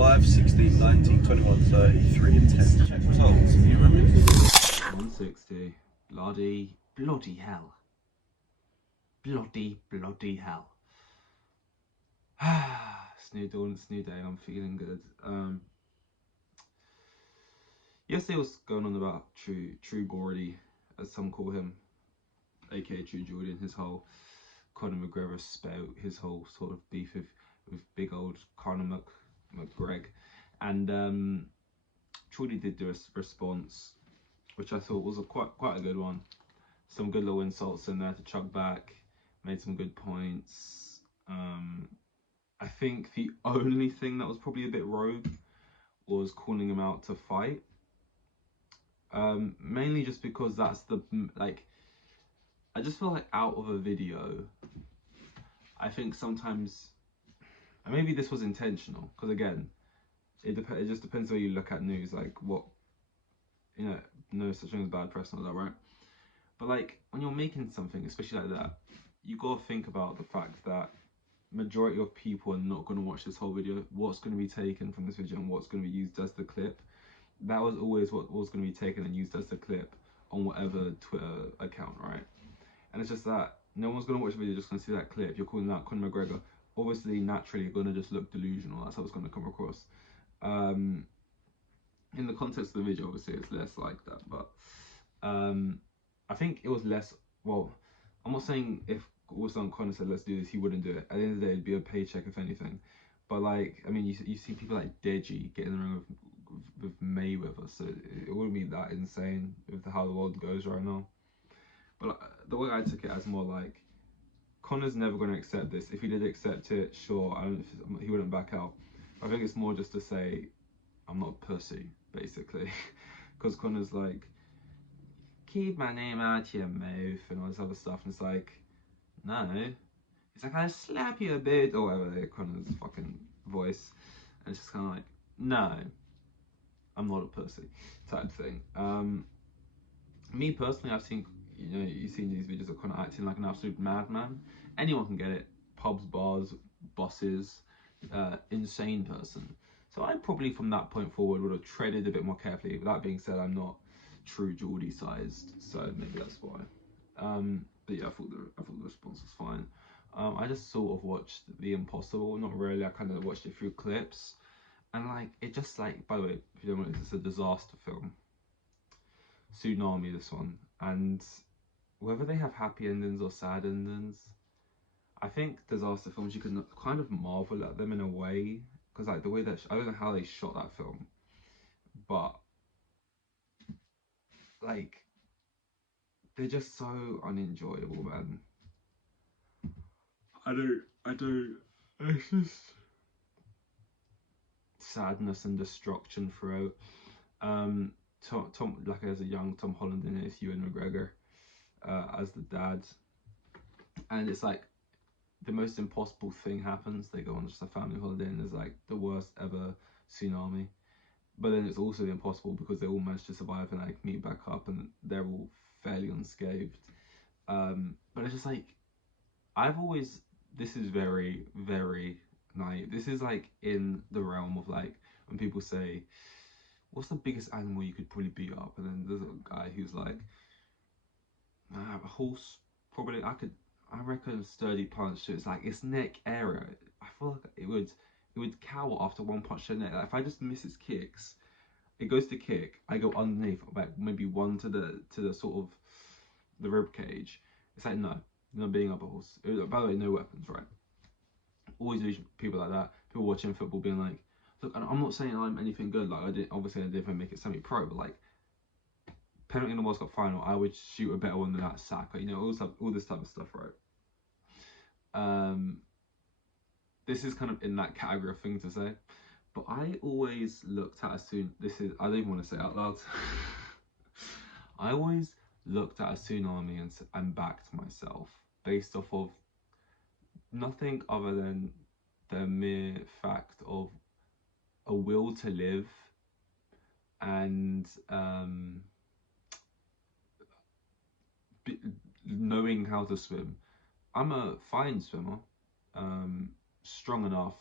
5, 16, 19, 21, 30, 3 and 10. Check results. You remember? 160. Bloody hell. Bloody hell. It's new dawn, it's new day, and I'm feeling good. Yesterday was going on about True Gordy, as some call him, aka True Jordan, his whole Conor McGregor spout, his whole sort of beef with big old Conor McGregor. And Trudy did do a response, which I thought was quite a good one. Some good little insults in there to chuck back, made some good points. I think the only thing that was probably a bit rogue was calling him out to fight. Mainly just because that's the, like, I just feel like out of a video, I think sometimes, and maybe this was intentional, because again, it just depends where you look at news, like what, you know, no such thing as bad press and all that, right? But like, when you're making something, especially like that, you gotta think about the fact that majority of people are not going to watch this whole video. What's going to be taken from this video and what's going to be used as the clip, that was always what was going to be taken and used as the clip on whatever Twitter account, right? And it's just that no one's going to watch the video just going to see that clip. You're calling out Conor McGregor, obviously naturally you're going to just look delusional. That's how it's going to come across. In the context of the video, obviously it's less like that, but I think it was less, well, I'm not saying if all of a sudden Conor said let's do this, he wouldn't do it. At the end of the day, it'd be a paycheck if anything. But like, I mean, you see people like Deji get in the ring with Mayweather, so it wouldn't be that insane with how the world goes right now. But the way I took it as more like, Conor's never going to accept this. If he did accept it, sure, he wouldn't back out. I think it's more just to say, I'm not a pussy, basically. Because Conor's like, keep my name out of your mouth and all this other stuff, and it's like, no. He's like, I'll slap you a bit, or whatever, Conor's fucking voice. And it's just kind of like, no, I'm not a pussy, type thing. Me personally, I've seen, you know, you've seen these videos of Conor acting like an absolute madman. Anyone can get it. Pubs, bars, bosses, insane person. So I probably, from that point forward, would have treaded a bit more carefully. With that being said, I'm not True Geordie sized, so maybe that's why. But yeah, I thought the response was fine. I just sort of watched The Impossible. Not really. I kind of watched a few clips, and like, it just like, by the way, if you don't know, it's a disaster film. Tsunami, this one, and whether they have happy endings or sad endings, I think disaster films, you can kind of marvel at them in a way, because like the way that, I don't know how they shot that film, but like, they're just so unenjoyable, man. I don't, it's just sadness and destruction throughout. Tom, like as a young Tom Holland in it, it's Ewan McGregor as the dad, and it's like the most impossible thing happens. They go on just a family holiday, and there's like the worst ever tsunami. But then it's also impossible because they all manage to survive and like meet back up, and they're all fairly unscathed. But it's just like, I've always, this is very, very naive. This is like in the realm of like when people say, what's the biggest animal you could probably beat up? And then there's a guy who's like, a horse, probably. I reckon a sturdy punch to its like its neck area. I feel like it would cower after one punch to the neck. Like, if I just miss its kicks, it goes to kick, I go underneath, like maybe one to the sort of the rib cage. It's like, no, you're not beating up a horse. By the way, no weapons, right? Always use people like that. People watching football being like, look, I'm not saying I'm anything good. Like, I didn't make it semi-pro, but like, penalty in the World Cup final, I would shoot a better one than that Saka. You know, all this type of stuff, right? This is kind of in that category of thing to say, but I always looked at I don't even want to say it out loud. I always looked at a tsunami and backed myself based off of nothing other than the mere fact of a will to live and knowing how to swim. I'm a fine swimmer, strong enough,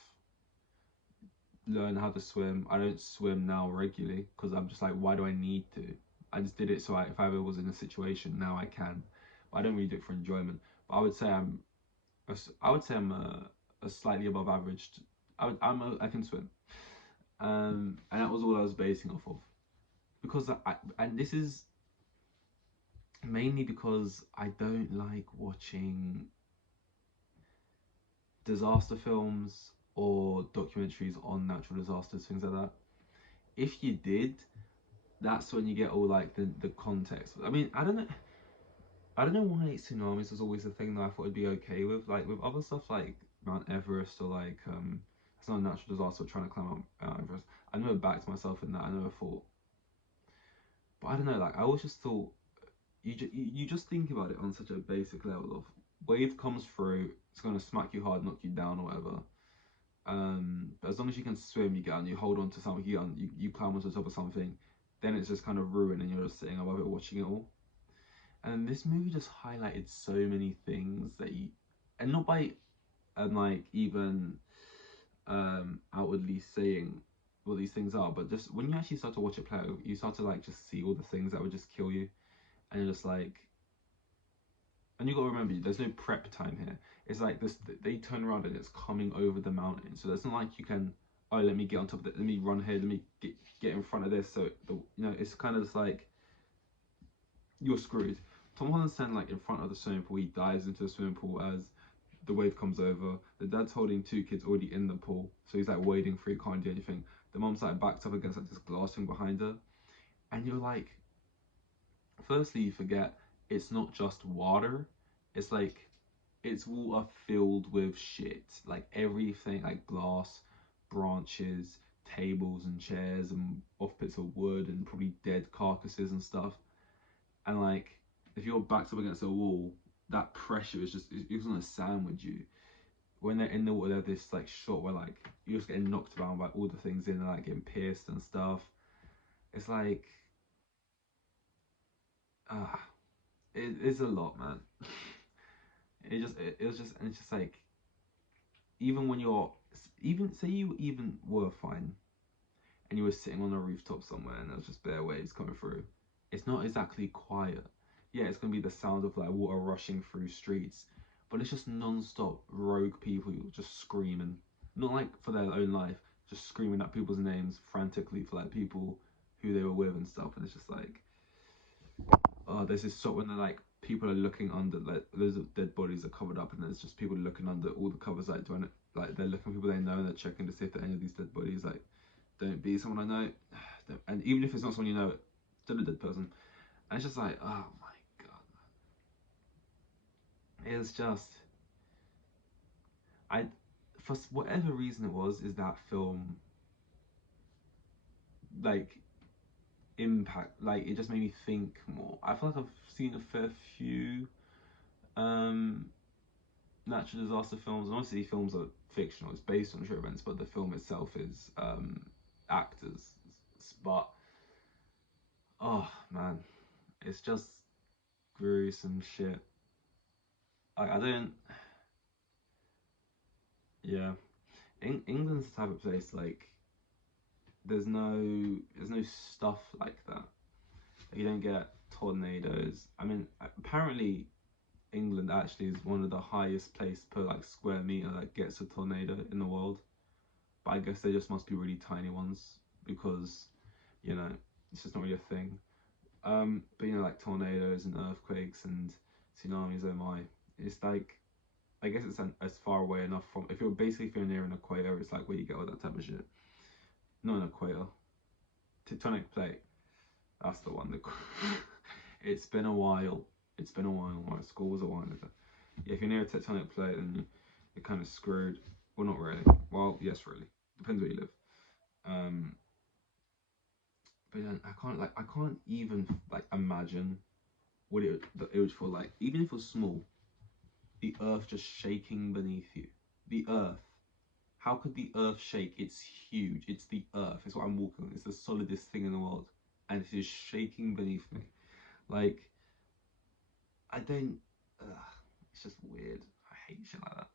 learn how to swim. I don't swim now regularly because I'm just like, why do I need to? I just did it so if I ever was in a situation, now I can. But I don't really do it for enjoyment. But I would say I'm a slightly above average. I can swim. And that was all I was basing off of, because and this is mainly because I don't like watching disaster films or documentaries on natural disasters, things like that. If you did, that's when you get all like the context. I mean, I don't know why tsunamis was always a thing that I thought I'd be okay with. Like with other stuff like Mount Everest or like it's not a natural disaster, trying to climb Mount Everest. I never backed myself in that. I never thought, but I don't know. Like I always just thought you just think about it on such a basic level of wave comes through, it's gonna smack you hard, knock you down or whatever. But as long as you can swim, you get on, you hold on to something, you climb onto the top of something, then it's just kind of ruined and you're just sitting above it watching it all. And this movie just highlighted so many things that and not by like even outwardly saying what these things are, but just when you actually start to watch it play, you start to like just see all the things that would just kill you, and you're just like, and you got to remember, there's no prep time here. It's like this, they turn around and it's coming over the mountain, so it's not like you can, oh, let me get on top of it, let me run here, let me get in front of this. So it's kind of just like you're screwed. Tom Holland's standing like in front of the swimming pool. He dives into the swimming pool as the wave comes over. The dad's holding two kids already in the pool, so he's like wading through, can't do anything. The mom's like backed up against like this glass thing behind her, and you're like, firstly you forget it's not just water. It's like it's water filled with shit, like everything, like glass, branches, tables and chairs and off bits of wood and probably dead carcasses and stuff. And like if you're backed up against a wall, that pressure is just it's gonna sandwich you. When they're in the water, they have this like shot where like you're just getting knocked down by all the things in there, like getting pierced and stuff. It's like ah, it is a lot, man. It was just, and it's just like, even when you're, even say you even were fine and you were sitting on a rooftop somewhere and there's just bare waves coming through, it's not exactly quiet. Yeah, it's gonna be the sound of like water rushing through streets, but it's just non-stop rogue people just screaming, not like for their own life, just screaming at people's names frantically for like people who they were with and stuff. And it's just like, oh, there's this shot when they're like, people are looking under, like loads of dead bodies are covered up, and there's just people looking under all the covers, like doing it, like they're looking for people they know and they're checking to see if there are any of these dead bodies. Like, don't be someone I know, and even if it's not someone you know, still a dead person. And it's just like, oh my god, it's just, I, for whatever reason it was, is that film like impact, like it just made me think more. I feel like I've seen a fair few um natural disaster films, and obviously films are fictional, it's based on true events, but the film itself is actors. But oh man, it's just gruesome shit. I don't, yeah. England's the type of place like there's no stuff like that. You don't get tornadoes. I mean, apparently England actually is one of the highest place per like square meter that gets a tornado in the world. But I guess they just must be really tiny ones, because you know it's just not really a thing. But like tornadoes and earthquakes and tsunamis, oh my, it's like, I guess it's as far away enough from, if you're near an equator, it's like where you get all that type of shit. Not an equator, tectonic plate. That's the one. It's been a while. It's been a while. My school was a while ago. Yeah, if you're near a tectonic plate, then you're kind of screwed. Well, not really. Well, yes, really. Depends where you live. Um, but then I can't even like imagine what it would feel like, even if it was small. The earth just shaking beneath you. The earth. How could the earth shake? It's huge. It's the earth. It's what I'm walking on. It's the solidest thing in the world, and it is shaking beneath me. Like, I don't. It's just weird. I hate shit like that.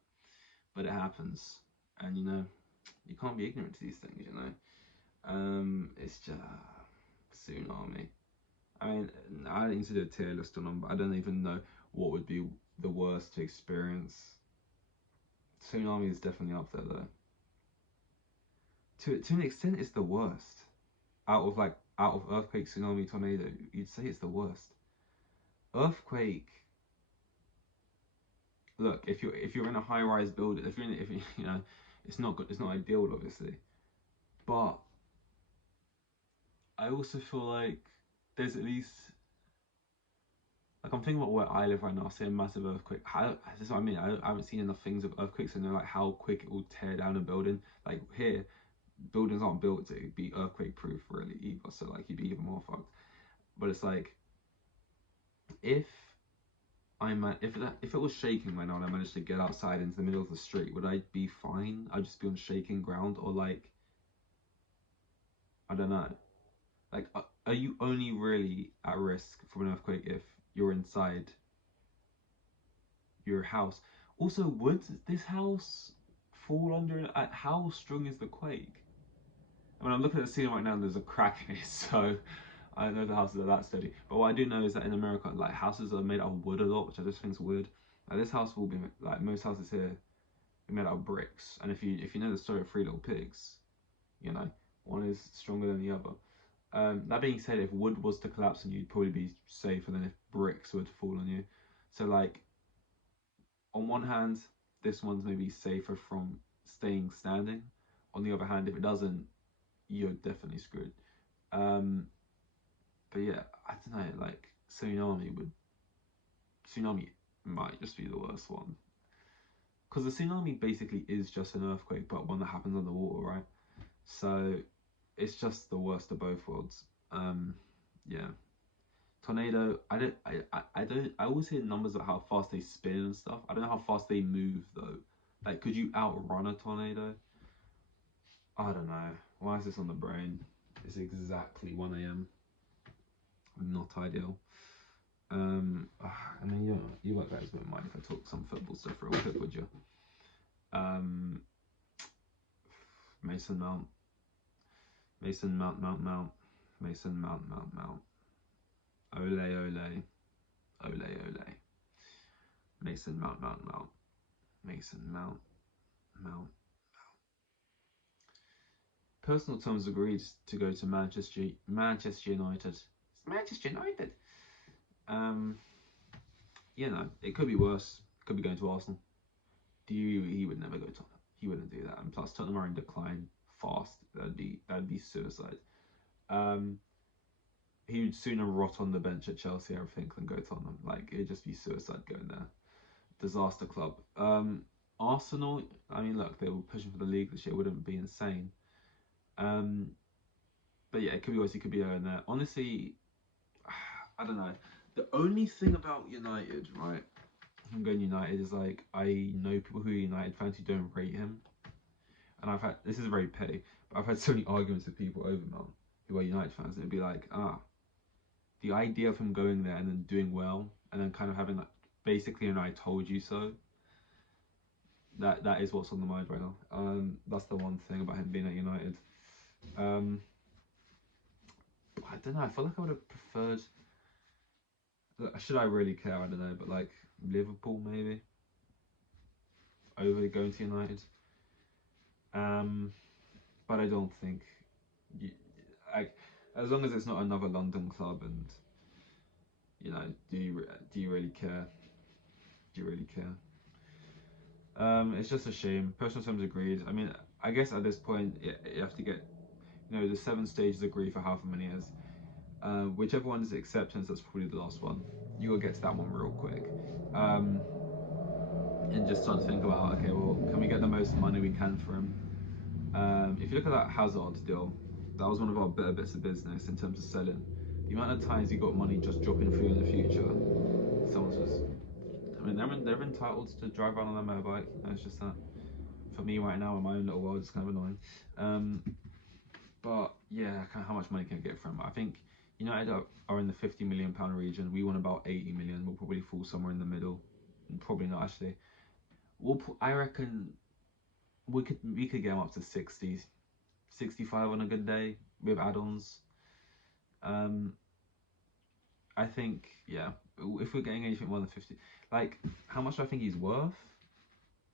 But it happens, and you can't be ignorant to these things, you know. It's just tsunami. I mean, I need to do a tier list on them, but I don't even know what would be the worst to experience. Tsunami is definitely up there though. To an extent, it's the worst. Out of earthquake, tsunami, tornado, you'd say it's the worst. Earthquake. Look, if you're in a high-rise building, if you you know, it's not good. It's not ideal, obviously. But I also feel like there's at least, like, I'm thinking about where I live right now. Say a massive earthquake. This is what I mean. I haven't seen enough things of earthquakes and know like how quick it will tear down a building. Like here, buildings aren't built to be earthquake proof really either. So like you'd be even more fucked. But it's like if if it was shaking right now and I managed to get outside into the middle of the street, would I be fine? I'd just be on shaking ground, or like, I don't know. Like, are you only really at risk from an earthquake if you're inside your house? Also, would this house fall under? How strong is the quake? I mean, I'm looking at the ceiling right now and there's a crack in it, so I don't know if the houses are that steady. But what I do know is that in America, like, houses are made out of wood a lot, which I just think is weird. Like, this house will be, like, most houses here are made out of bricks. And if you know the story of Three Little Pigs, you know, one is stronger than the other. That being said, if wood was to collapse on you, you'd probably be safer than if bricks were to fall on you. So, like, on one hand, this one's maybe safer from staying standing. On the other hand, if it doesn't, you're definitely screwed. But yeah, I don't know, like, tsunami might just be the worst one. Because the tsunami basically is just an earthquake, but one that happens underwater, right? So it's just the worst of both worlds. Yeah. Tornado, I always hear numbers about how fast they spin and stuff. I don't know how fast they move though. Like, could you outrun a tornado? I don't know. Why is this on the brain? It's exactly 1 a.m. Not ideal. And then you guys wouldn't mind if I talk some football stuff real quick, would you? Mason Mount, Mason Mount, Mason Mount. Ole, ole, ole, ole. Mason Mount, Mason Mount. Personal terms agreed to go to Manchester United. It's Manchester United. You know, it could be worse. Could be going to Arsenal. He would never go to Tottenham. He wouldn't do that. And plus, Tottenham are in decline fast. That'd be suicide. He would sooner rot on the bench at Chelsea, I think, than go to Tottenham. Like, it'd just be suicide going there. Disaster club. Arsenal, I mean, look, they were pushing for the league this year. It wouldn't be insane. But yeah, it could be worse. He could be going there. Honestly, I don't know. The only thing about United, right? I'm going United is like, I know people who are United fans who don't rate him, and I've had, this is very petty, but I've had so many arguments with people over Mount who are United fans, and it'd be like, the idea of him going there and then doing well, and then kind of having like basically an "I told you so." That is what's on the mind right now. That's the one thing about him being at United. I don't know. I feel like I would have preferred. Should I really care? I don't know, but like Liverpool maybe over going to United. But I don't think, as long as it's not another London club, and you know, do you really care? Do you really care? It's just a shame. Personal terms agreed. I mean, I guess at this point you have to get, you know, the 7 stages agree for however many years. Whichever one is acceptance, that's probably the last one. You gotta get to that one real quick. And just start to think about, okay, well, can we get the most money we can for him? If you look at that Hazard deal, that was one of our better bits of business in terms of selling. The amount of times he got money just dropping through in the future, someone's just, I mean, they're entitled to drive around on their motorbike. It's just that. For me right now in my own little world, it's kind of annoying. But yeah, kind of how much money can I get from? I think United are in the £50 million region. We want about 80 million. We'll probably fall somewhere in the middle. Probably not actually. I reckon we could get him up to 60, 65 on a good day with add-ons. I think, yeah, if we're getting anything more than 50, like, how much I think he's worth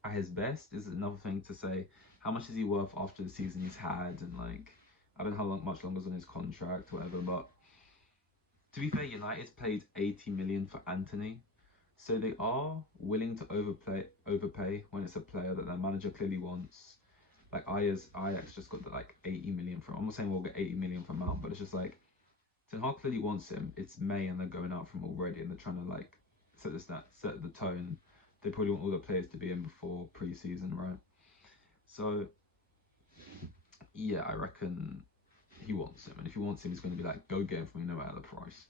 at his best is another thing to say. How much is he worth after the season he's had, and like, I don't know how much longer is on his contract, whatever. But to be fair, United's paid 80 million for Antony, so they are willing to overpay when it's a player that their manager clearly wants. Like Ajax just got the, like 80 million from. I'm not saying we'll get 80 million from Mount, but it's just like Ten Hag clearly wants him. It's May and they're going out from already, and they're trying to like set the tone. They probably want all the players to be in before pre-season, right? So yeah, I reckon he wants him, and if he wants him, he's going to be like, go get him for me no matter the price.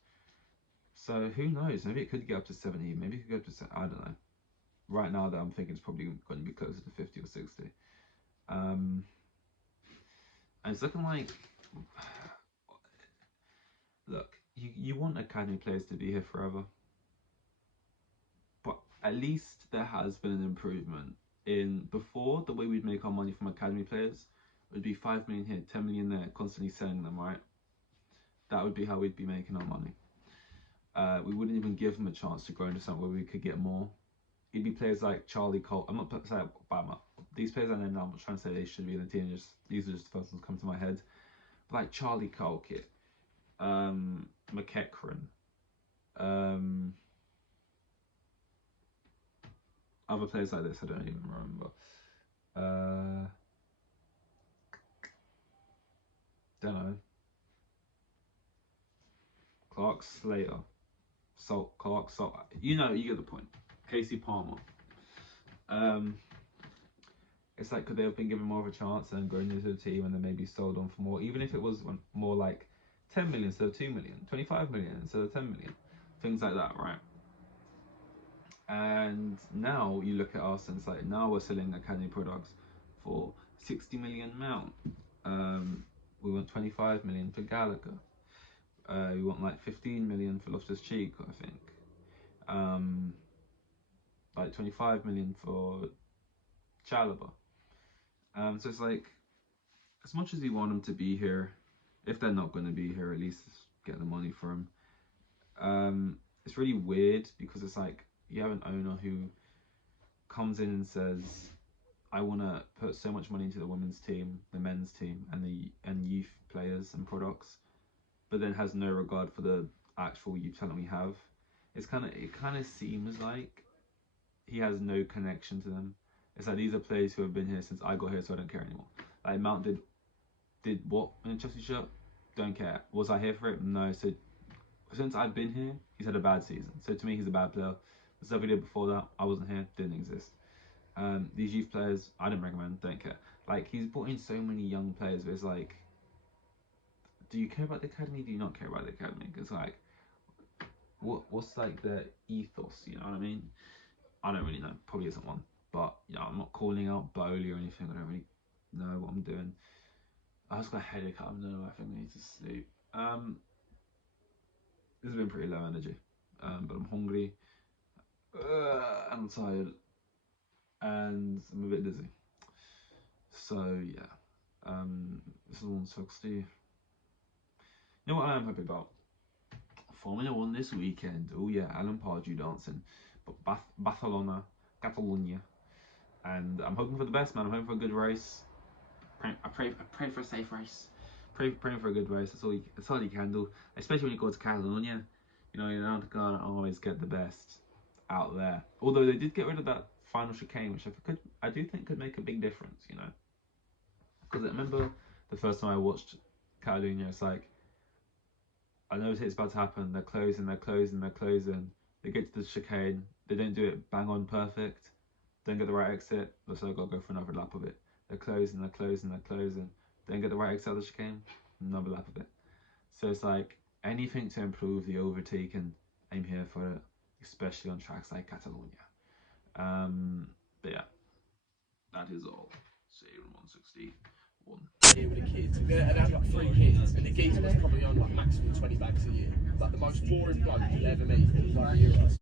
So who knows? Maybe it could get up to 70. Maybe it could go up to, I don't know. Right now, though, I'm thinking it's probably going to be closer to 50 or 60. And it's looking like, look, you want academy players to be here forever, but at least there has been an improvement. In before, the way we'd make our money from academy players would be 5 million here, 10 million there, constantly selling them, right? That would be how we'd be making our money. We wouldn't even give them a chance to grow into something where we could get more. It'd be players like Charlie Cole. I'm not saying these players I know now, I'm not trying to say they should be in the team, these are just the first ones come to my head. But like Charlie Cole, McEachran, other players like this I don't even remember. Don't know. Clark Slater, Clark Salt. You know, you get the point. Casey Palmer. It's like, could they have been given more of a chance and grown into the team and then maybe sold on for more, even if it was more like 10 million instead of 2 million, 25 million instead of 10 million, things like that, right? And now you look at us and it's like, now we're selling academy products for 60 million Mount. We want 25 million for Gallagher. We want like 15 million for Loftus-Cheek, I think. Like 25 million for Chalobah. So it's like, as much as we want them to be here, if they're not going to be here, at least get the money for them. It's really weird because it's like, you have an owner who comes in and says, I want to put so much money into the women's team, the men's team, and youth players and products, but then has no regard for the actual youth talent we have. It kind of seems like he has no connection to them. It's like, these are players who have been here since I got here, so I don't care anymore. Like Mount did what in a Chelsea shirt? Don't care. Was I here for it? No. So since I've been here, he's had a bad season. So to me, he's a bad player. The stuff he did before that, I wasn't here, didn't exist. These youth players, I don't recommend, don't care. Like, he's brought in so many young players, but it's like, do you care about the academy? Do you not care about the academy? Because like, what's like the ethos? You know what I mean? I don't really know. Probably isn't one. But yeah, I'm not calling out Bowley or anything. I don't really know what I'm doing. I just got a headache. I don't know. I think I need to sleep. This has been pretty low energy. But I'm hungry. I'm tired. And I'm a bit dizzy. So yeah. This is 160. You know what I am happy about? Formula 1 this weekend. Oh yeah, Alan Pardew dancing. But Barcelona, Catalonia. And I'm hoping for the best, man. I'm hoping for a good race. I pray for a safe race. Praying for a good race. That's all you can do. Especially when you go to Catalonia. You know, you're not gonna always get the best out there. Although they did get rid of that final chicane, which I do think could make a big difference, you know. Because I remember the first time I watched Catalonia, it's like, I know it's about to happen. They're closing. They get to the chicane. They don't do it bang on perfect. Don't get the right exit. So I've got to go for another lap of it. They're closing. Don't get the right exit of the chicane. Another lap of it. So it's like, anything to improve the overtaking, I'm here for it. Especially on tracks like Catalonia. But yeah, that is all. See you in 161. Here with the kids, and had like 3 kids, and the geezer was probably on like maximum 20 bags a year. Like the most boring bloke you'll ever meet, like a Euro.